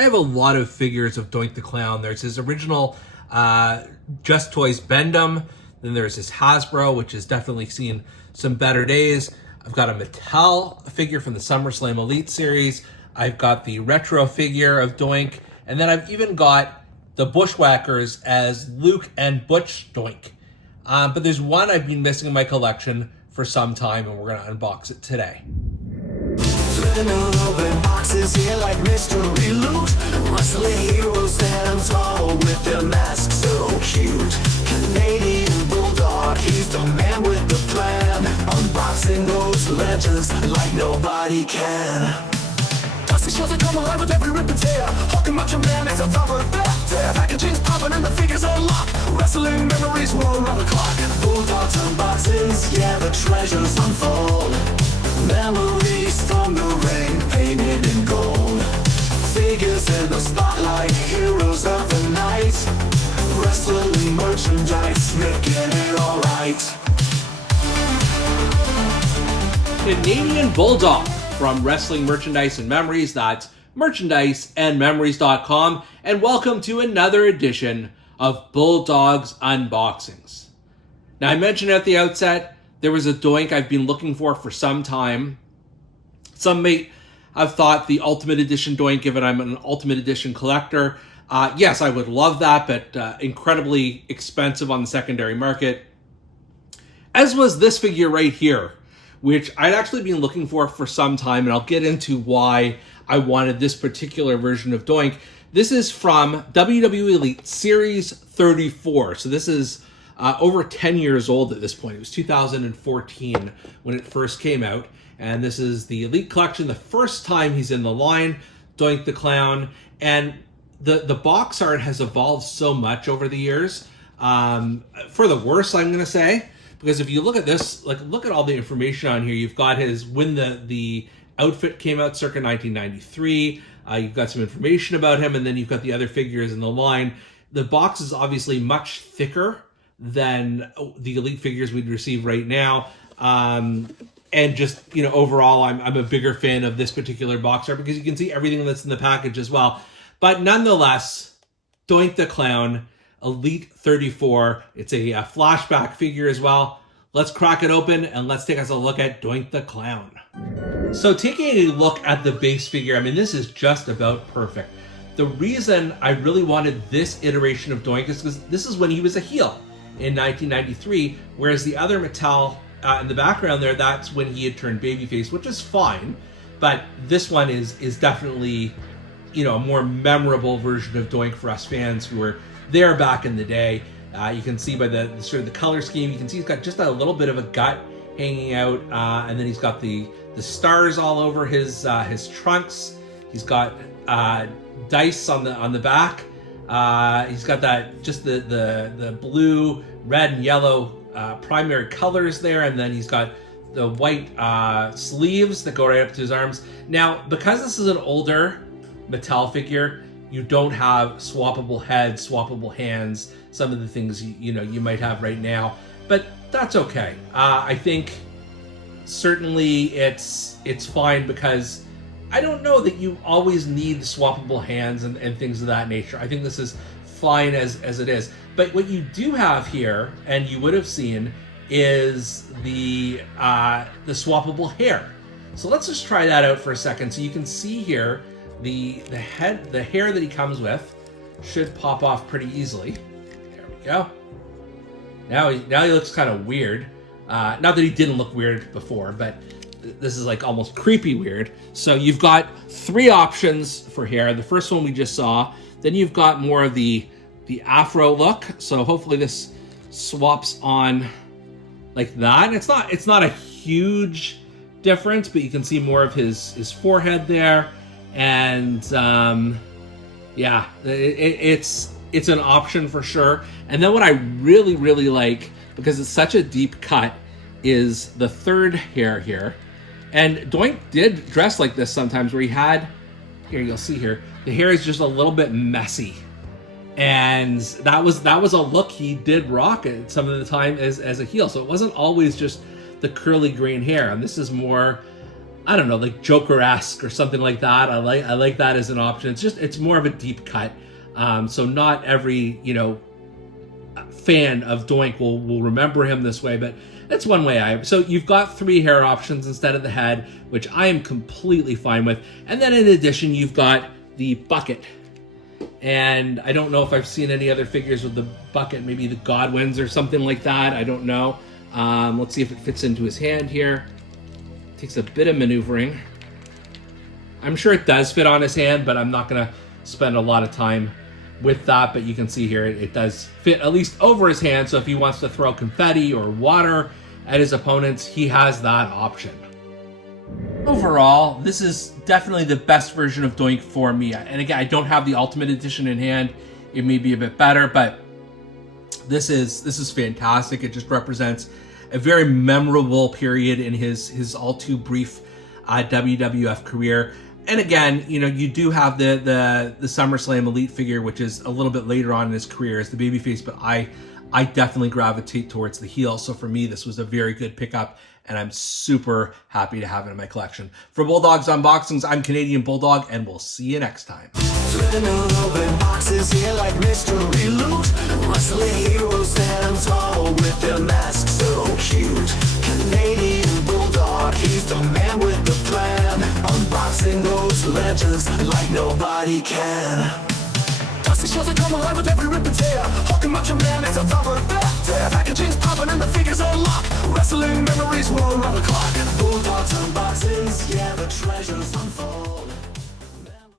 I have a lot of figures of Doink the Clown. There's his original Just Toys Bendham. Then there's his Hasbro, which has definitely seen some better days. I've got a Mattel figure from the SummerSlam Elite series. I've got the retro figure of Doink. And then I've even got the Bushwhackers as Luke and Butch Doink. But there's one I've been missing in my collection for some time, and we're going to unbox it today. Flipping open boxes here like mystery loot. Wrestling heroes stand tall with their masks so cute. Canadian Bulldog, he's the man with the plan. Unboxing those legends like nobody can. Dusty shows that come alive with every rip and tear. Hulking Macho Man makes a proper bet. Their packaging's popping and the figures unlocked. Wrestling memories roll around the clock. Bulldog's unboxings, yeah, the treasures unfold. Memories from the rain, painted in gold. Figures in the spotlight, heroes of the night. Wrestling merchandise, making it alright. Canadian Bulldog from Wrestling Merchandise and Memories. That's merchandiseandmemories.com. And welcome to another edition of Bulldog's Unboxings. Now, I mentioned at the outset, there was a Doink I've been looking for some time. Some may have thought the Ultimate Edition Doink, given I'm an Ultimate Edition collector. Yes, I would love that, but incredibly expensive on the secondary market. As was this figure right here, which I'd actually been looking for some time, and I'll get into why I wanted this particular version of Doink. This is from WWE Elite Series 34. So this is over 10 years old at this point. It was 2014 when it first came out. And this is the Elite Collection, the first time he's in the line, Doink the Clown. And the box art has evolved so much over the years. For the worse, I'm going to say. Because if you look at this, like look at all the information on here. You've got his, when the outfit came out circa 1993. You've got some information about him, and then you've got the other figures in the line. The box is obviously much thicker than the Elite figures we'd receive right now. And just, you know, overall, I'm a bigger fan of this particular box art because you can see everything that's in the package as well. But nonetheless, Doink the Clown, Elite 34. It's a flashback figure as well. Let's crack it open and let's take us a look at Doink the Clown. So taking a look at the base figure, I mean, this is just about perfect. The reason I really wanted this iteration of Doink is because this is when he was a heel in 1993, whereas the other Mattel in the background there, that's when he had turned babyface, which is fine. But this one is definitely, you know, a more memorable version of Doink for us fans who were there back in the day. You can see by the sort of the color scheme, you can see he's got just a little bit of a gut hanging out, and then he's got the stars all over his trunks. He's got dice on the back. He's got that just the blue, red, and yellow primary colors there, and then he's got the white sleeves that go right up to his arms. Now, because this is an older Mattel figure, you don't have swappable heads, swappable hands, some of the things you know you might have right now, but that's okay. I think certainly it's fine because I don't know that you always need swappable hands and things of that nature. I think this is fine as it is. But what you do have here, and you would have seen, is the swappable hair. So let's just try that out for a second. So you can see here the hair that he comes with should pop off pretty easily. There we go. Now he looks kind of weird. Not that he didn't look weird before, but this is like almost creepy weird. So you've got three options for hair. The first one we just saw. Then you've got more of the afro look. So hopefully this swaps on like that. It's not a huge difference, but you can see more of his forehead there. And yeah, it's an option for sure. And then what I really, really like, because it's such a deep cut, is the third hair here. And Doink did dress like this sometimes, where he had, here you'll see here, the hair is just a little bit messy. And that was a look he did rock at some of the time as a heel. So it wasn't always just the curly green hair. And this is more, I don't know, like Joker-esque or something like that. I like that as an option. It's more of a deep cut. So not every, fan of Doink will remember him this way, but that's one way so you've got 3 hair options instead of the head, which I am completely fine with. And then in addition, you've got the bucket. And I don't know if I've seen any other figures with the bucket, maybe the Godwins or something like that. I don't know. Let's see if it fits into his hand here. Takes a bit of maneuvering. I'm sure it does fit on his hand, but I'm not going to spend a lot of time with that. But you can see here, it does fit at least over his hand. So if he wants to throw confetti or water at his opponents, he has that option. Overall, this is definitely the best version of Doink for me. And again, I don't have the Ultimate Edition in hand. It may be a bit better, but this is fantastic. It just represents a very memorable period in his all too brief WWF career. And again, you do have the SummerSlam Elite figure, which is a little bit later on in his career as the babyface, but I definitely gravitate towards the heel. So for me, this was a very good pickup, and I'm super happy to have it in my collection. For Bulldog's Unboxings, I'm Canadian Bulldog, and we'll see you next time. Flipping open boxes here like mystery loot. Wrestling heroes stand tall with their masks so cute. Canadian Bulldog, he's the man with the plan. Unboxing those legends like nobody can. Dusty shells that come alive with every rip and tear. Hulking Macho Man is a rubber bat. Packaging's popping and the figures unlock. Wrestling memories will run the clock. Bulldogs unboxings, yeah, the treasures.